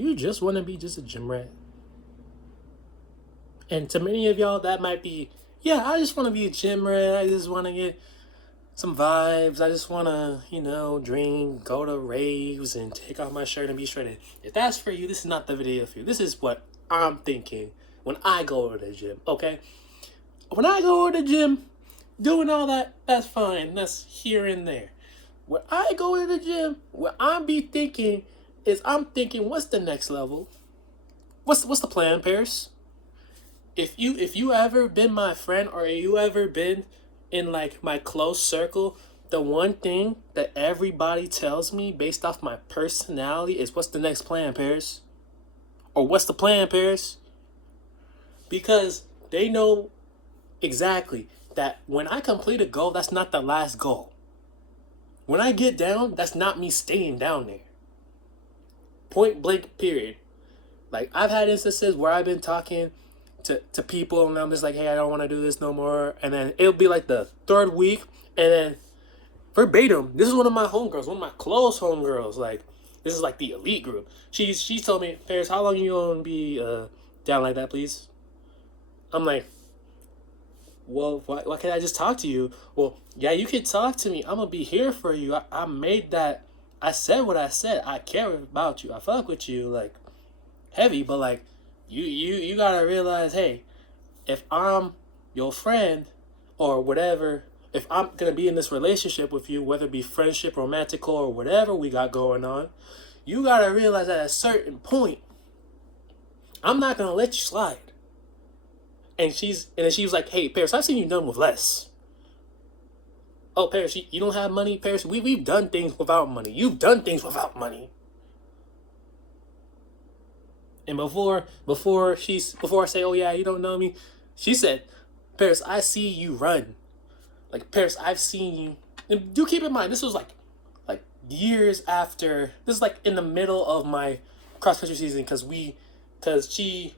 You just want to be just a gym rat. And to many of y'all, that might be, yeah, I just want to be a gym rat. I just want to get some vibes. I just want to, drink, go to raves, and take off my shirt and be shredded. If that's for you, this is not the video for you. This is what I'm thinking when I go to the gym, okay? When I go to the gym, doing all that, that's fine. That's here and there. When I go to the gym, what I'm be thinking is I'm thinking, what's the next level? What's the plan, Paris? If you ever been my friend or you ever been in like my close circle, the one thing that everybody tells me based off my personality is what's the next plan, Paris? Or what's the plan, Paris? Because they know exactly that when I complete a goal, that's not the last goal. When I get down, that's not me staying down there. Point blank, period. Like, I've had instances where I've been talking to people and I'm just like, hey, I don't want to do this no more. And then it'll be like the third week. And then verbatim, this is one of my homegirls, one of my close homegirls. Like, this is like the elite group. She told me, Paris, how long you gonna be down like that, please? I'm like, well, why can't I just talk to you? Well, yeah, you can talk to me. I'm gonna be here for you. I made that. I said what I said. I care about you. I fuck with you, like, heavy. But like, you gotta realize, hey, if I'm your friend or whatever, if I'm gonna be in this relationship with you, whether it be friendship, romantical, or whatever we got going on, you gotta realize at a certain point, I'm not gonna let you slide. And then she was like, hey, Paris, I've seen you done with less. Oh, Paris, you don't have money, Paris. We've done things without money. You've done things without money. And before I say, oh yeah, you don't know me, she said, Paris, I see you run. Like, Paris, I've seen you. And do keep in mind, this was like years after. This is like in the middle of my cross country season because she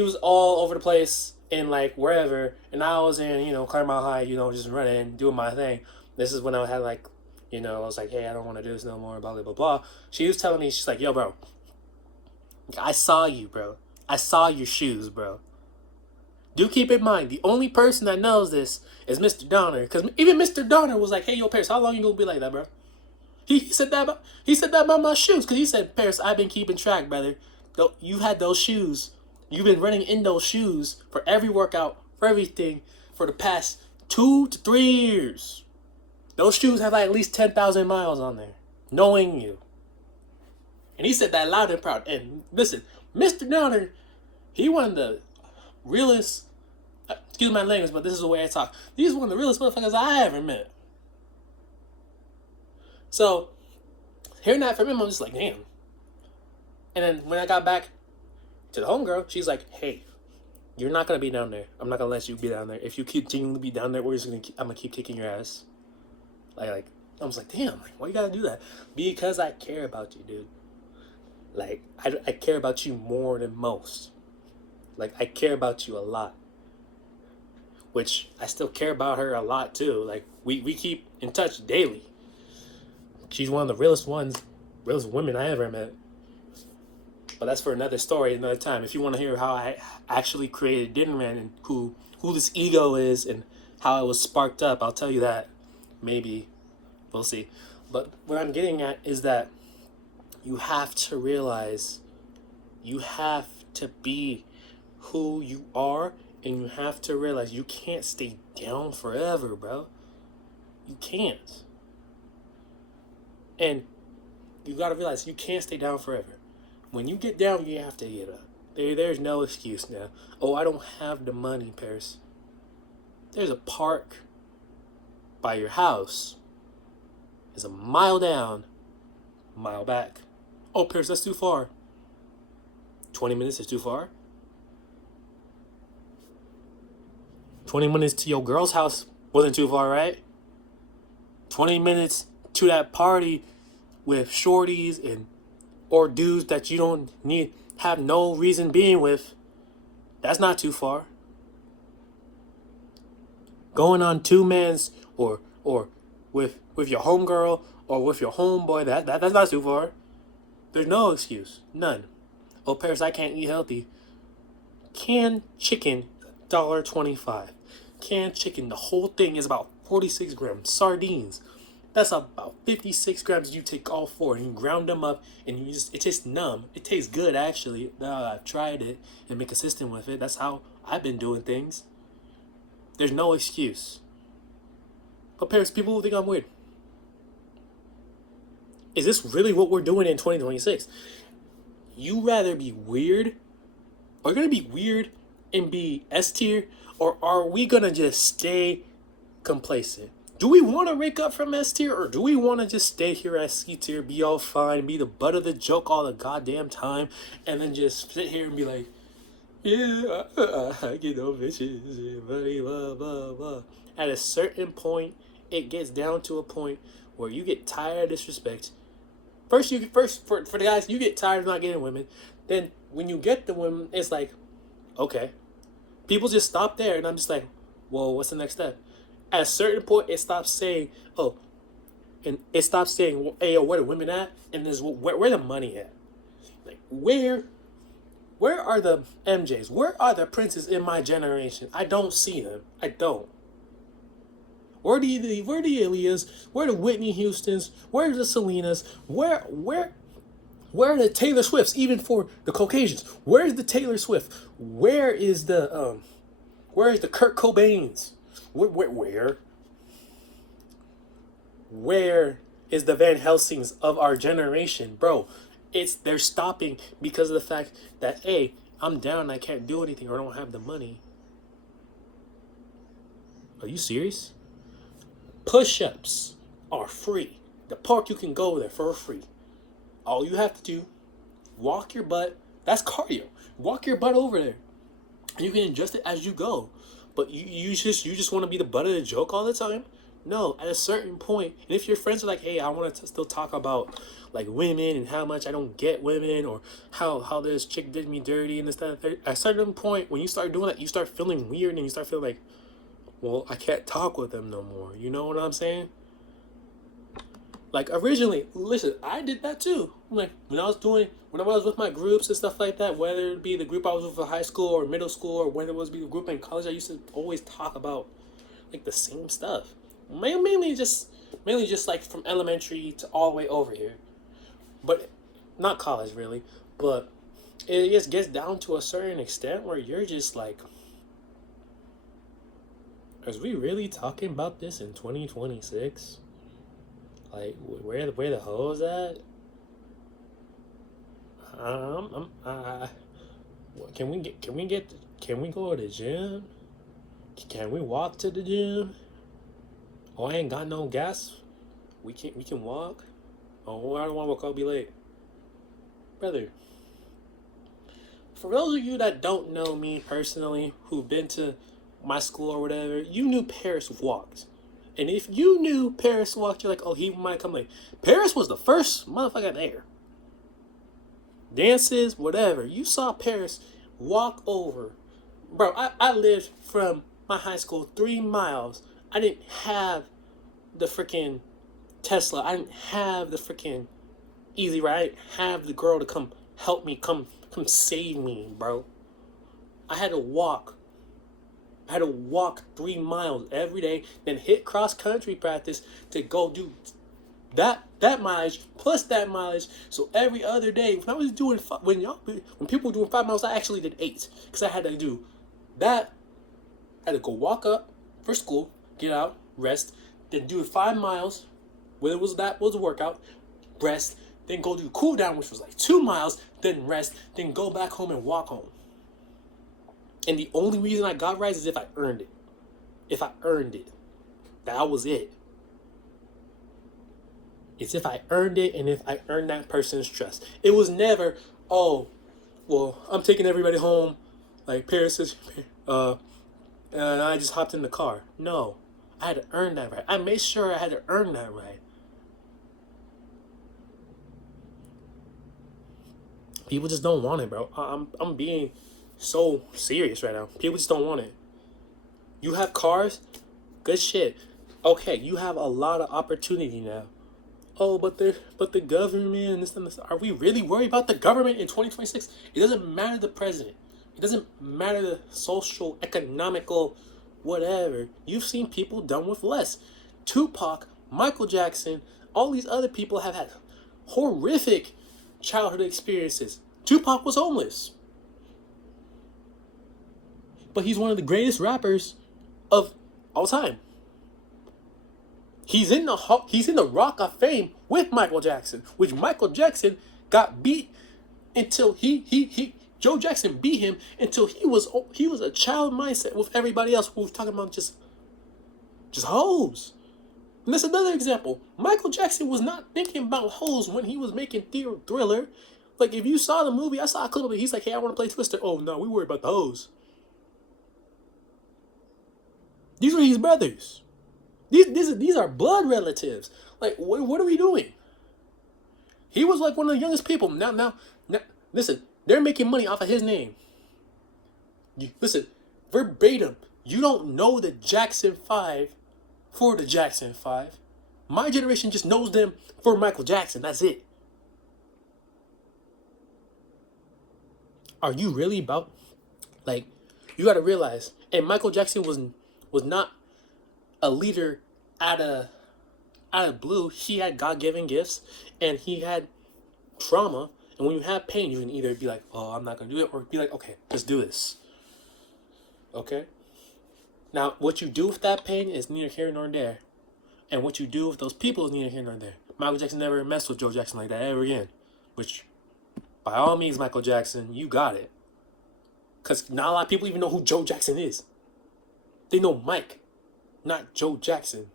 was all over the place in like wherever, and I was in Claremont High, just running, doing my thing. This is when I had like, I was like, hey, I don't want to do this no more, blah blah blah blah. She was telling me, she's like, yo, bro, I saw you, bro. I saw your shoes, bro. Do keep in mind, the only person that knows this is Mr. Donner, because even Mr. Donner was like, hey, yo, Paris, how long you gonna be like that, bro? He said that about my shoes, because he said, Paris, I've been keeping track, brother. You had those shoes. You've been running in those shoes for every workout, for everything, for the past 2 to 3 years. Those shoes have like at least 10,000 miles on there, knowing you. And he said that loud and proud. And listen, Mr. Downer, he one of the realest, excuse my language, but this is the way I talk. He's one of the realest motherfuckers I ever met. So, hearing that from him, I'm just like, damn. And then when I got back to the homegirl, she's like, hey, you're not going to be down there. I'm not going to let you be down there. If you continue to be down there, I'm going to keep kicking your ass. Like, I was like, damn, like, why you got to do that? Because I care about you, dude. Like, I care about you more than most. Like, I care about you a lot. Which, I still care about her a lot, too. Like, we keep in touch daily. She's one of the realest women I ever met. But that's for another story, another time. If you want to hear how I actually created Dinnerman and who this ego is and how it was sparked up, I'll tell you that. Maybe. We'll see. But what I'm getting at is that you have to realize you have to be who you are, and you have to realize you can't stay down forever, bro. You can't. And you got to realize you can't stay down forever. When you get down, you have to get up. There's no excuse now. Oh, I don't have the money, Paris. There's a park by your house. There's a mile down, a mile back. Oh, Paris, that's too far. 20 minutes is too far. 20 minutes to your girl's house wasn't too far, right? 20 minutes to that party with shorties or dudes that you don't have no reason being with, that's not too far. Going on two mans or with your homegirl or with your homeboy, that's not too far. There's no excuse. None. Oh, Paris, I can't eat healthy. Canned chicken, $1.25. Canned chicken, the whole thing is about 46 grams. Sardines, that's about 56 grams. You take all four and you ground them up, and you just, it tastes numb. It tastes good, actually. I've tried it and been consistent with it. That's how I've been doing things. There's no excuse. But Paris, people will think I'm weird. Is this really what we're doing in 2026? You rather be weird, or gonna be weird and be S tier, or are we gonna just stay complacent? Do we want to rank up from S tier, or do we want to just stay here at C tier, be all fine, be the butt of the joke all the goddamn time, and then just sit here and be like, yeah, I get no bitches, blah, blah, blah. At a certain point, it gets down to a point where you get tired of disrespect. First, for the guys, you get tired of not getting women. Then when you get the women, it's like, okay. People just stop there, and I'm just like, well, what's the next step? At a certain point, it stops saying, oh, and it stops saying, well, hey, yo, where the women at? And there's where the money at? Like, where are the MJs? Where are the princes in my generation? I don't see them. I don't. Where the Aaliyahs? Where the Whitney Houstons? Where the Selenas? Where are the Taylor Swifts? Even for the Caucasians, where's the Taylor Swift? Where is the Kurt Cobains? Where is the Van Helsings of our generation, bro? They're stopping because of the fact that, hey, I'm down, I can't do anything, or I don't have the money. Are you serious? Push-ups are free. The park, you can go there for free. All you have to do, walk your butt. That's cardio. Walk your butt over there. You can adjust it as you go. But you just want to be the butt of the joke all the time? No, at a certain point, and if your friends are like, hey, I want to still talk about like women and how much I don't get women, or how this chick did me dirty and this, that, and that. At a certain point, when you start doing that, you start feeling weird and you start feeling like, well, I can't talk with them no more. You know what I'm saying? Like, originally, listen, I did that too. Like, when I was with my groups and stuff like that, whether it be the group I was with in high school or middle school, or whether it was be the group in college, I used to always talk about like the same stuff. Mainly just like from elementary to all the way over here. But not college really. But it just gets down to a certain extent where you're just like, is we really talking about this in 2026? Like, where the hoes at? Can we go to the gym? Can we walk to the gym? Oh, I ain't got no gas. We can walk. Oh, I don't want to walk. I'll be late, brother. For those of you that don't know me personally, who've been to my school or whatever, you knew Paris walked. And if you knew Paris walked, you're like, oh, he might come late. Paris was the first motherfucker there. Dances, whatever. You saw Paris walk over. Bro, I lived from my high school 3 miles. I didn't have the freaking Tesla. I didn't have the freaking Easy Ride. I didn't have the girl to come help me, come save me, bro. I had to walk 3 miles every day, then hit cross country practice to go do that mileage plus that mileage. So every other day, when I was doing when people were doing 5 miles, I actually did 8 because I had to do that. I had to go walk up for school, get out, rest, then do 5 miles. Whether that was a workout, rest, then go do cool down, which was like 2 miles, then rest, then go back home and walk home. And the only reason I got rides is if I earned it. If I earned it. That was it. It's if I earned it and if I earned that person's trust. It was never, oh, well, I'm taking everybody home. Like Paris is, and I just hopped in the car. No. I had to earn that right. I made sure I had to earn that right. People just don't want it, bro. I'm being so serious right now. People just don't want it. You have cars? Good shit. Okay, you have a lot of opportunity now. oh, but the government and this and this. Are we really worried about the government in 2026? It doesn't matter the president. It doesn't matter the social, economical, whatever. You've seen people done with less. Tupac, Michael Jackson, all these other people have had horrific childhood experiences. Tupac was homeless, but he's one of the greatest rappers of all time. He's in the Rock of Fame with Michael Jackson, which Michael Jackson got beat until Joe Jackson beat him until he was a child mindset with everybody else who was talking about just hoes. And that's another example. Michael Jackson was not thinking about hoes when he was making Thriller. Like, if you saw the movie, I saw a clip of it. He's like, hey, I want to play Twister. Oh, no, we worry about the hoes. These were his brothers. These are blood relatives. Like, what are we doing? He was like one of the youngest people. Now, listen, they're making money off of his name. Listen, verbatim, you don't know the Jackson 5 for the Jackson 5. My generation just knows them for Michael Jackson. That's it. Are you really about, like, you got to realize, and Michael Jackson was not a leader out of blue. He had God-given gifts, and he had trauma. And when you have pain, you can either be like, oh, I'm not going to do it, or be like, okay, let's do this. Okay? Now, what you do with that pain is neither here nor there. And what you do with those people is neither here nor there. Michael Jackson never messed with Joe Jackson like that ever again. Which, by all means, Michael Jackson, you got it. Because not a lot of people even know who Joe Jackson is. They know Mike, not Joe Jackson.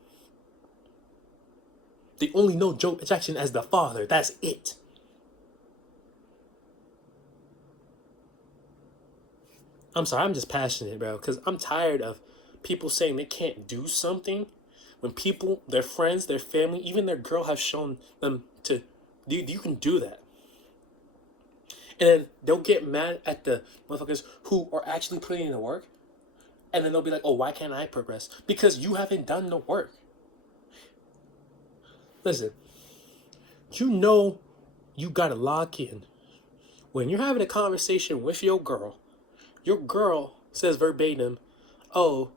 They only know Joe Jackson as the father. That's it. I'm sorry, I'm just passionate, bro. Because I'm tired of people saying they can't do something when people, their friends, their family, even their girl have shown them to, you can do that. And then they'll get mad at the motherfuckers who are actually putting in the work. And then they'll be like, oh, why can't I progress? Because you haven't done the work. Listen, you know you gotta lock in. When you're having a conversation with your girl says verbatim, oh,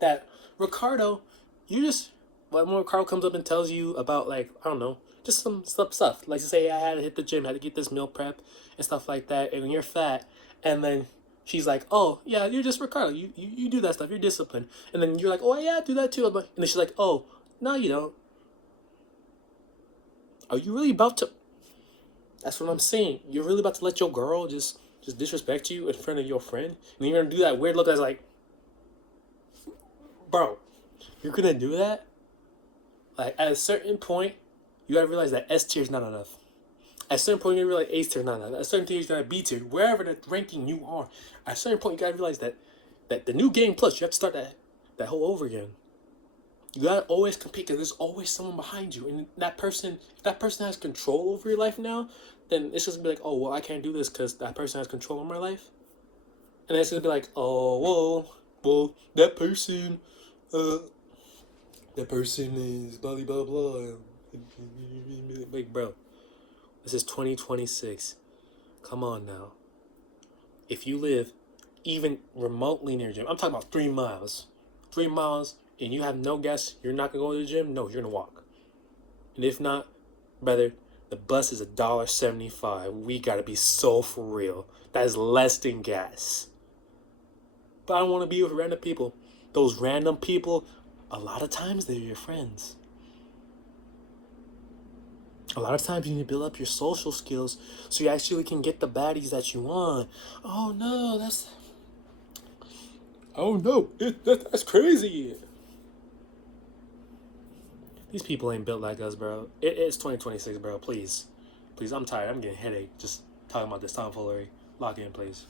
that Ricardo, you just, when Ricardo comes up and tells you about, like, I don't know, just some stuff. Like, to say, I had to hit the gym, had to get this meal prep and stuff like that, and you're fat, and then she's like, oh, yeah, you're just Ricardo, you do that stuff, you're disciplined. And then you're like, oh, yeah, I do that too. And then she's like, oh, no, you don't. Are you really about to, that's what I'm saying, you're really about to let your girl just disrespect you in front of your friend? And you're gonna do that weird look that's like, bro, you're gonna do that? Like, at a certain point, you gotta realize that S tier is not enough. At a certain point, you gotta realize A tier is not enough. At a certain tier, you gotta B tier, wherever the ranking you are. At a certain point, you gotta realize that the new game plus, you have to start that whole over again. You gotta always compete because there's always someone behind you, and if that person has control over your life now, then it's just gonna be like, oh, well, I can't do this because that person has control over my life. And then it's gonna be like, oh, well, that person is blah blah blah. Like, bro, this is 2026. Come on now. If you live even remotely near a gym, I'm talking about 3 miles. 3 miles, and you have no gas, you're not gonna go to the gym? No, you're gonna walk. And if not, brother, the bus is $1.75. We gotta be so for real. That is less than gas. But I don't wanna be with random people. Those random people, a lot of times they're your friends. A lot of times you need to build up your social skills so you actually can get the baddies that you want. Oh no, that's crazy. These people ain't built like us, bro. It's 2026, bro. Please, I'm tired. I'm getting a headache just talking about this tomfoolery. Lock in, please.